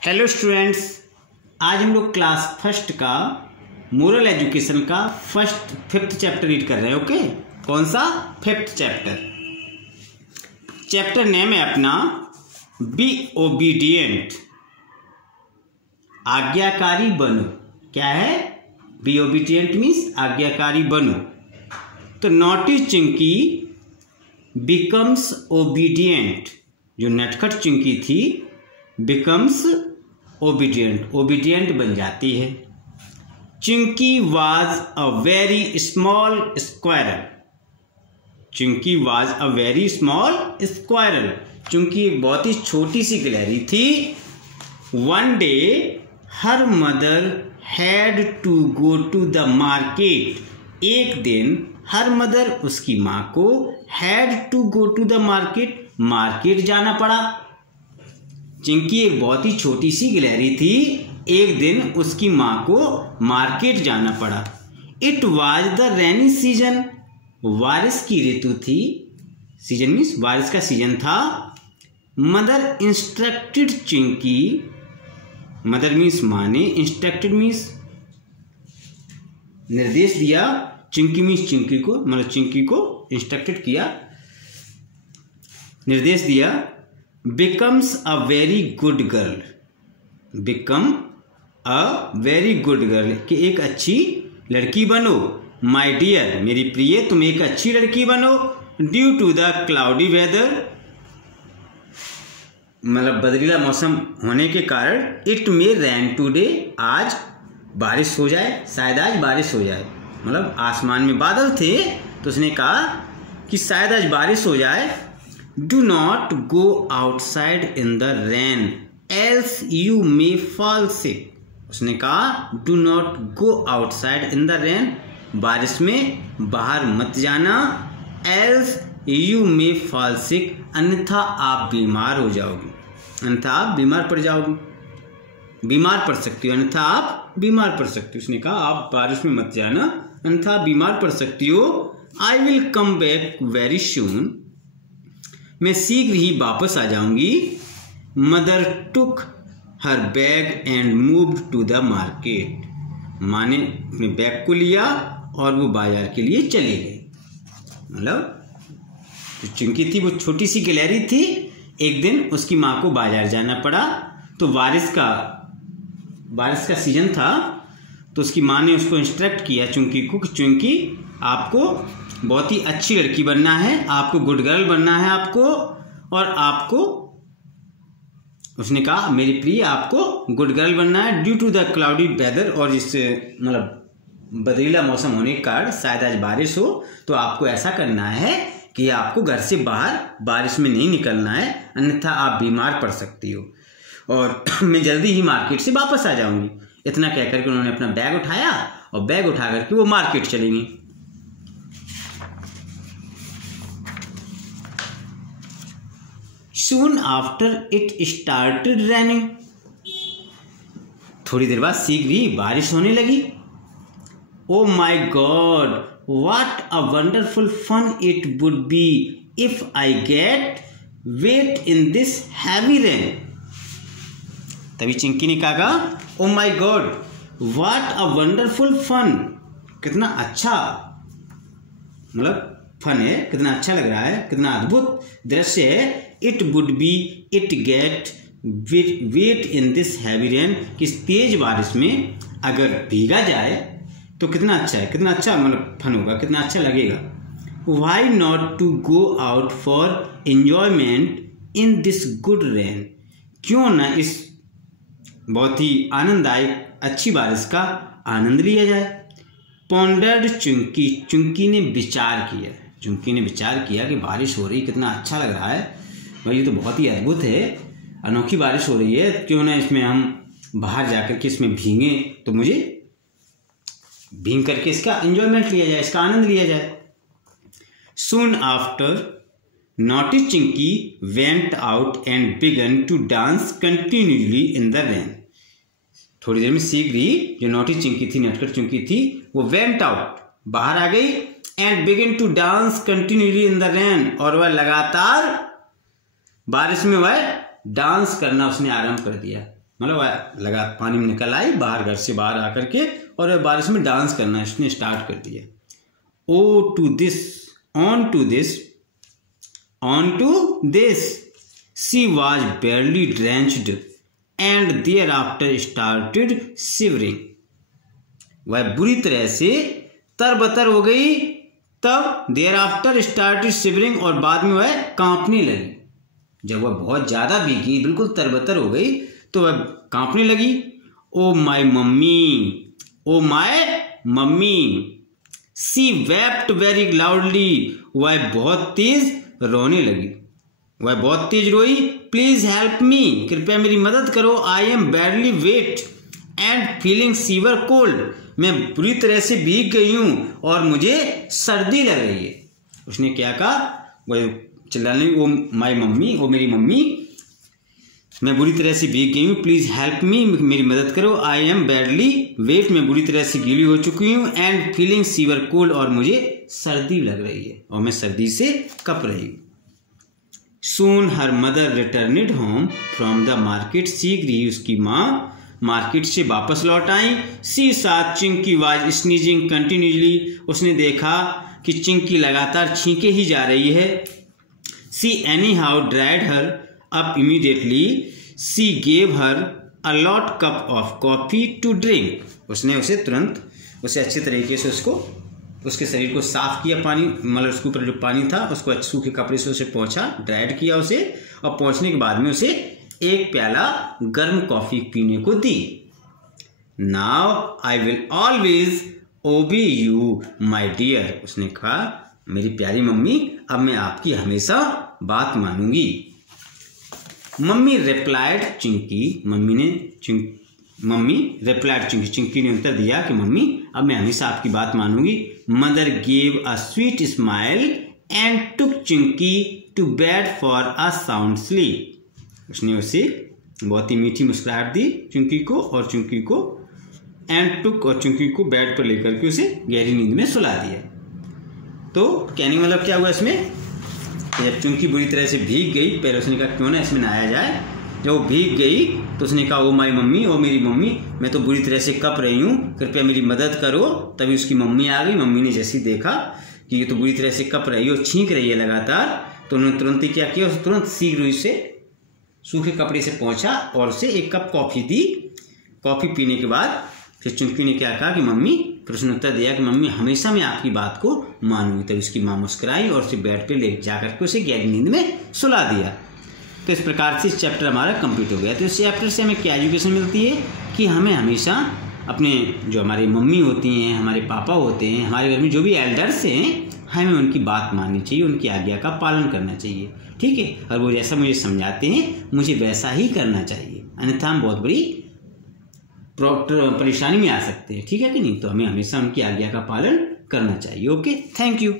Hello students, आज हम लोग क्लास फर्स्ट का मोरल एजुकेशन का फिफ्थ चैप्टर रीड कर रहे हैं। ओके, कौन सा? फिफ्थ चैप्टर नेम है अपना बी ओबीडियंट, आज्ञाकारी बनो। क्या है? बी ओबीडियंट मीन्स आज्ञाकारी बनो। तो नॉटी चिंकी बिकम्स ओबीडियंट, जो नटखट चिंकी थी बिकम्स ओबीडियंट बन जाती है। Chinki was a very small squirrel, Chinki was a very small squirrel, Chinki एक बहुत ही छोटी सी गिलहरी थी। One day her mother had to go to the market, एक दिन हर मदर उसकी माँ को had to go to the market जाना पड़ा। चिंकी एक बहुत ही छोटी सी गिलहरी थी, एक दिन उसकी माँ को मार्केट जाना पड़ा। It was the rainy season, बारिश की ऋतु थी। सीजन मीन्स बारिश का सीजन था। Mother instructed Chinki, mother means माँ ने, इंस्ट्रक्टेड मीन्स निर्देश दिया, चिंकी मीन्स चिंकी को, मतलब चिंकी को इंस्ट्रक्टेड किया, निर्देश दिया। Becomes a very good girl, become a very good girl, कि एक अच्छी लड़की बनो। माई डियर, मेरी प्रिय, तुम एक अच्छी लड़की बनो। Due to the cloudy weather, मतलब बदलीला मौसम होने के कारण। इट मे रेन टूडे, आज बारिश हो जाए, शायद आज बारिश हो जाए, मतलब आसमान में बादल थे तो उसने कहा कि शायद आज बारिश हो जाए। Do not go outside in the rain else you may fall sick, उसने कहा do not go outside in the rain, बारिश में बाहर मत जाना। Else you may fall sick, अन्यथा आप बीमार हो जाओगे, अन्यथा आप बीमार पड़ जाओगे, बीमार पड़ सकती हो, अन्यथा आप बीमार पड़ सकती हो। उसने कहा आप बारिश में मत जाना, अन्यथा आप बीमार पड़ सकती हो। I will come back very soon, मैं शीघ्र ही वापस आ जाऊंगी। Mother took her bag and moved to the market, माँ ने अपने बैग को लिया और वो बाजार के लिए चले गए। मतलब जो चिंकी थी वो छोटी सी गिलहरी थी, एक दिन उसकी माँ को बाजार जाना पड़ा। तो बारिश का सीजन था, तो उसकी माँ ने उसको इंस्ट्रक्ट किया चिंकी को कि चिंकी आपको बहुत ही अच्छी लड़की बनना है, आपको गुड गर्ल बनना है आपको, और आपको, उसने कहा मेरी प्रिय आपको गुड गर्ल बनना है। Due to the cloudy weather, और जिससे मतलब बदलीला मौसम होने के कारण शायद आज बारिश हो, तो आपको ऐसा करना है कि आपको घर से बाहर बारिश में नहीं निकलना है, अन्यथा आप बीमार पड़ सकती हो, और मैं जल्दी ही मार्केट से वापस आ जाऊंगी। इतना कहकर के उन्होंने अपना बैग उठाया और बैग उठा करके वो मार्केट चली गई। Soon after it started raining, थोड़ी देर बाद शीघ्र ही बारिश होने लगी। Oh my God, what a wonderful fun it would be if I get wet in this heavy rain. तभी चिंकी ने कहा Oh my God, what a wonderful fun, कितना अच्छा, मतलब फन है, कितना अच्छा लग रहा है, कितना अद्भुत दृश्य है। It would be it get wet in this heavy rain, किस तेज बारिश में अगर भीगा जाए तो कितना अच्छा है, कितना अच्छा मतलब फन होगा, कितना अच्छा लगेगा। Why not to go out for enjoyment in this good rain, क्यों ना इस बहुत ही आनंददायक अच्छी बारिश का आनंद लिया जाए। पॉन्डर्ड चिंकी, चिंकी ने विचार किया, चिंकी ने विचार किया कि बारिश हो रही, कितना अच्छा लग रहा है भाई, ये तो बहुत ही अद्भुत है, अनोखी बारिश हो रही है, क्यों ना इसमें हम बाहर जाकर के इसमें भीगे, तो मुझे भीग करके इसका एंजॉयमेंट लिया जाए, इसका आनंद लिया जाए। Soon after naughty Chinki went out and began to dance continuously in the rain, थोड़ी देर में शीघ्र ही जो नॉटी चिंकी थी, नटखट चिंकी थी, वो वेंट आउट, बाहर आ गई, and begin to dance continuously in the rain, और वह लगातार बारिश में वह डांस करना उसने आरंभ कर दिया। मतलब लगा पानी में निकल आई बाहर, घर से बाहर आकर के, और बारिश में डांस करना इसने स्टार्ट कर दिया। Oh to this, on to this, on to this she was barely drenched and thereafter started shivering. वह बुरी तरह से तरबतर हो गई, तब देयर आफ्टर स्टार्टेड शिवरिंग, और बाद में वह कांपने लगी। जब वह बहुत ज़्यादा भीगी, बिल्कुल तरबतर हो गई, तो वह कांपने लगी। Oh my mummy, oh my mummy, she wept very loudly. वह बहुत तेज रोने लगी, वह बहुत तेज रोई। प्लीज हेल्प मी, कृपया मेरी मदद करो। I am badly wet and feeling severe cold. मैं बुरी तरह से भीग गई हूँ और मुझे सर्दी लग रही है। उसने क्या कहा, वह चिल्लाने लगी, ओ माय मम्मी, ओ मेरी मम्मी, मैं बुरी तरह से भीग गई हूँ, प्लीज़ हेल्प मी, मेरी मदद करो। आई एम बैडली वेट, मैं बुरी तरह से गीली हो चुकी हूँ, एंड फीलिंग सीवर कोल्ड, और मुझे सर्दी लग रही है और मैं सर्दी से कप रही हूँ। Soon her mother returned home from the market. शीघ्र ही उसकी माँ मार्केट से वापस लौट आई। सी साथ चिंकी वाज स्नीजिंग कंटिन्यूसली। उसने देखा कि चिंकी लगातार छींके ही जा रही है। She anyhow dried her up immediately. She gave her a lot cup of coffee to drink. उसने उसे तुरंत उसे अच्छे तरीके से उसके शरीर को साफ किया, पानी मतलब उसके ऊपर जो पानी था उसको सूखे कपड़े से उसे पोंछा, ड्राइड किया उसे, और पोंछने के बाद में उसे एक प्याला गर्म कॉफी पीने को दी। Now I will always obey you my dear. उसने कहा, मेरी प्यारी मम्मी, अब मैं आपकी हमेशा बात मानूंगी। Mummy replied Chinki. Mummy replied Chinki ने उत्तर दिया कि मम्मी, अब मैं हमेशा आपकी बात मानूंगी। Mother gave a sweet smile and took Chinki to bed for a sound sleep. उसने उसे बहुत ही मीठी मुस्कुराहट दी चिंकी को, और चिंकी को चिंकी को बेड पर लेकर के उसे गहरी नींद में सुला दिया। तो कहने का मतलब क्या हुआ इसमें, जब चिंकी बुरी तरह से भीग गई, पहले उसने कहा क्यों ना इसमें नहाया जाए। जब वो भीग गई तो उसने कहा, ओ माई मम्मी, ओ मेरी मम्मी, मैं तो बुरी तरह से कप रही हूँ, कृपया मेरी मदद करो। तभी उसकी मम्मी आ गई। मम्मी ने जैसे ही देखा कि ये तो बुरी तरह से कप रही है और छींक रही है लगातार, तो उन्होंने तुरंत ही क्या किया, उसे तुरंत शीघ्र उसे सूखे कपड़े से पोंछा और उसे एक कप कॉफ़ी दी। कॉफ़ी पीने के बाद फिर चिंकी ने क्या कहा कि मम्मी, फिर उसने उत्तर दिया कि मम्मी, हमेशा मैं आपकी बात को मानूंगी। तब उसकी माँ मुस्कुराई और उसे बेड पे ले जाकर के उसे गहरी नींद में सुला दिया। तो इस प्रकार से इस चैप्टर हमारा कंप्लीट हो गया। तो इस चैप्टर से हमें क्या एजुकेशन मिलती है कि हमें हमेशा अपने जो हमारी मम्मी होती हैं, हमारे पापा होते हैं, हमारे घर में जो भी एल्डर्स हैं, हमें उनकी बात माननी चाहिए, उनकी आज्ञा का पालन करना चाहिए। ठीक है, और वो जैसा मुझे समझाते हैं मुझे वैसा ही करना चाहिए, अन्यथा हम बहुत बड़ी परेशानी में आ सकते हैं। ठीक है कि नहीं, तो हमें हमेशा उनकी आज्ञा का पालन करना चाहिए। Okay, thank you.